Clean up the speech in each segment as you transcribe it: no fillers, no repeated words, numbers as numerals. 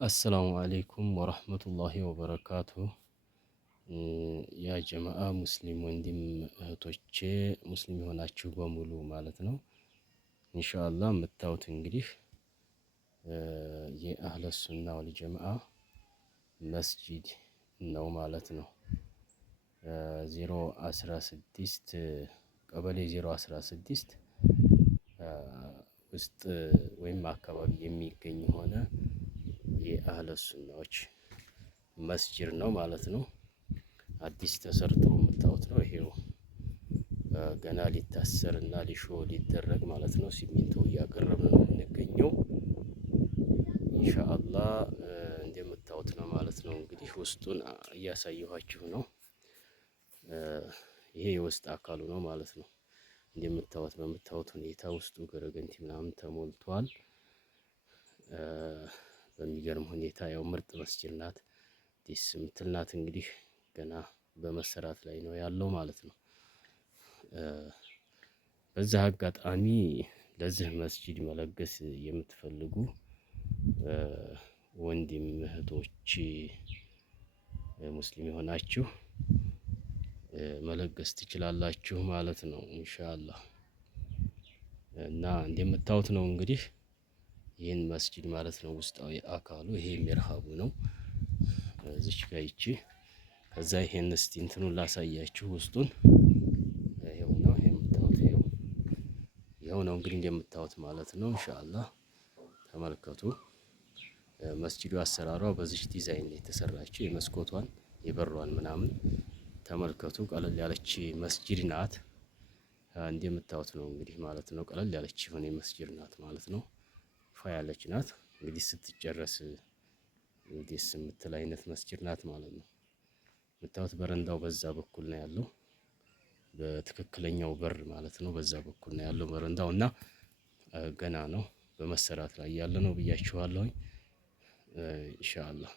አሰላሙ አለይኩም ወረህመቱላሂ ወበረካቱ። ያ ጀማአ ሙስሊም ወንድም እህቶቼ ሙስሊም የሆናችሁ በሙሉ ማለት ነው። ኢንሻአላህ የምታዩት እንግዲህ የአህለ ሱና ወል ጀማአ መስጂድ ነው ማለት ነው። 016 ቀበሌ 016 ውስጥ ወይም አካባቢ የሚገኝ ሆነ የአህለ ሱናዎች መስጂድ ነው ማለት ነው። አዲስ ተሰርቶ የምታዩት ነው። ይሄው ገና ሊታሰር እና ሊሾ ሊደረግ ማለት ነው። ሲሚንቶ እያቀረብን ነው የምንገኘው። ኢንሻአላህ እንደምታዩት ነው ማለት ነው። እንግዲህ ውስጡን እያሳየኋችሁ ነው። ይሄ የውስጥ አካሉ ነው ማለት ነው። እንደምታዩት በምታዩት ሁኔታ ውስጡ ገረገንቲ ምናምን ተሞልቷል። በሚገርም ሁኔታ ያው ምርጥ መስጂድ ናት። ደስ የምትል ናት። እንግዲህ ገና በመሰራት ላይ ነው ያለው ማለት ነው። በዛ አጋጣሚ ለዚህ መስጂድ መለገስ የምትፈልጉ ወንድም እህቶች ሙስሊም የሆናችሁ መለገስ ትችላላችሁ ማለት ነው ኢንሻአላህ። እና እንደምታዩት ነው እንግዲህ ይህን መስጂድ ማለት ነው። ውስጣዊ አካሉ ይሄ ሚርሃቡ ነው። እዚች ጋር ይቺ ከዛ ይሄን እስቲ እንትኑን ላሳያችሁ ውስጡን። ይሄው ነው የምታዩት። ይሄው ነው እንግዲህ እንደምታዩት ማለት ነው ኢንሻአላህ ተመልከቱ። መስጂዱ አሰራሯ በዚች ዲዛይን የተሰራችው የመስኮቷን የበሯን ምናምን ተመልከቱ። ቀለል ያለች መስጂድ ናት። እንደምታዩት ነው እንግዲህ ማለት ነው። ቀለል ያለች የሆነ መስጂድ ናት ማለት ነው። ፋ ያለች ናት እንግዲህ ስትጨረስ ደስ የምትል አይነት መስጂድ ናት ማለት ነው። የምታዩት በረንዳው በዛ በኩል ነው ያለው። በትክክለኛው በር ማለት ነው። በዛ በኩል ነው ያለው በረንዳው እና ገና ነው በመሰራት ላይ ያለ ነው ብያችኋለሁኝ። ኢንሻአላህ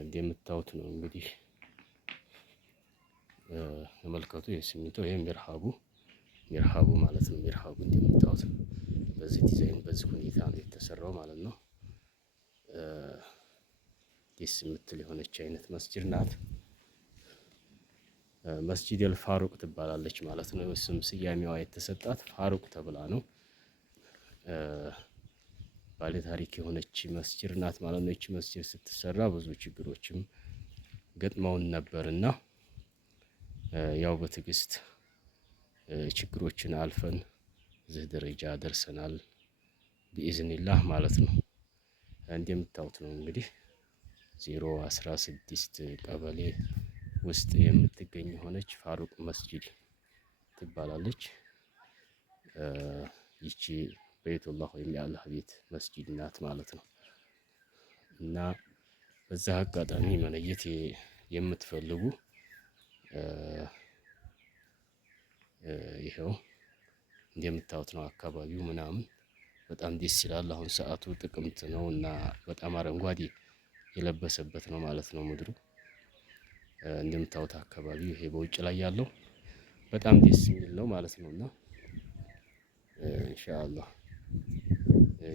እንደምታዩት ነው እንግዲህ ተመልከቱ። የሲሚንቶ ይሄ ሚርሃቡ ማለት ነው። ሚርሃቡ እንደምታዩት በዚህ ዲዛይን በዚህ ሁኔታ ነው የተሰራው ማለት ነው። ደስ የምትል የሆነች አይነት መስጂድ ናት። መስጂድ አልፋሩቅ ትባላለች ማለት ነው። ስም ስያሜዋ የተሰጣት ፋሩቅ ተብላ ነው። ባለ ታሪክ የሆነች መስጂድ ናት ማለት ነው። ይቺ መስጂድ ስትሰራ ብዙ ችግሮችም ገጥመውን ነበርና ያው በትዕግስት ችግሮችን አልፈን እዚህ ደረጃ ደርሰናል ቢኢዝኒላህ ማለት ነው። እንደምታዩት ነው እንግዲህ 016 ቀበሌ ውስጥ የምትገኝ ሆነች ፋሩቅ መስጂድ ትባላለች። ይቺ በይቱላህ ወይም የአላህ ቤት መስጂድ ናት ማለት ነው። እና በዛ አጋጣሚ መለየት የምትፈልጉ ይሄው እንደምታዩት ነው። አካባቢው ምናምን በጣም ደስ ይላል። አሁን ሰዓቱ ጥቅምት ነው እና በጣም አረንጓዴ የለበሰበት ነው ማለት ነው ምድሩ። እንደምታዩት አካባቢው ይሄ በውጭ ላይ ያለው በጣም ደስ የሚል ነው ማለት ነው። እና ኢንሻአላህ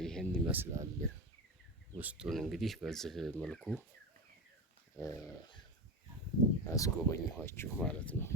ይሄን ይመስላል። ውስጡን እንግዲህ በዚህ መልኩ አስጎበኘኋችሁ ማለት ነው።